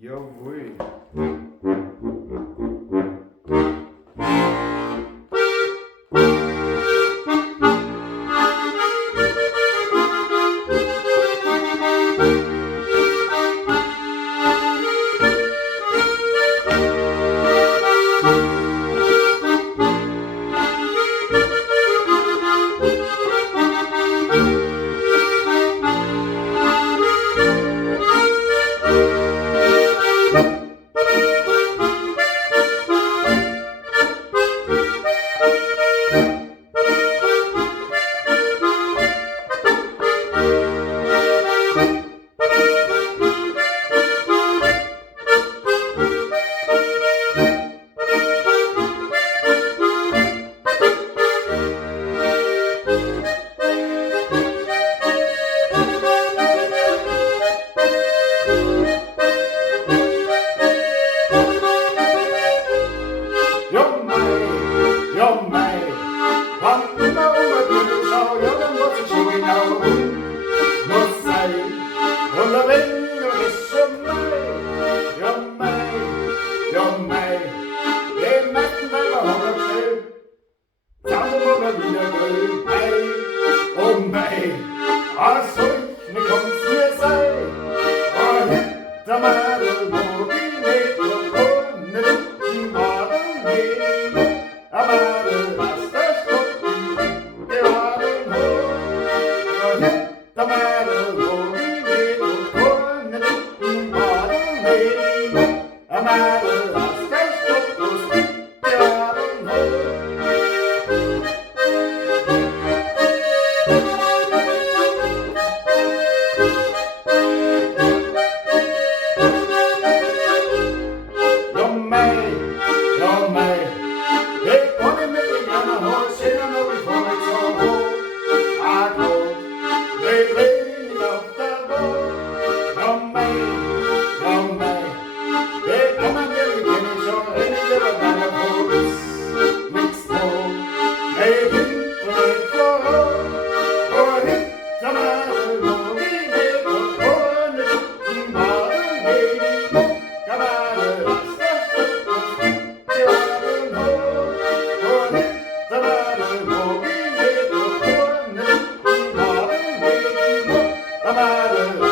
Jo, woei. Jo mij, want de bomen kunnen zo, ja dan wordt het zo in nou moet zij, onderweg is jo mij, je met mij behoorlijk, samen mogen we de mij, om mij, als ooit me komt weer zij, oh hitte maar de boven mee, de konen maar mee. Amare basta stotti che vado Amare voli vedo con un vado Amare basta stotti che vado Jo mij ik kon hem met de gamma horse in een open voor ik zo hoog. I go, they bring up the boat. Jo mij, ik kom hem met de gamma zo in een little bag of horse. Mixed boat, they bring the boat. For him, the man will be made of corn, the modern lady. Come on, Amare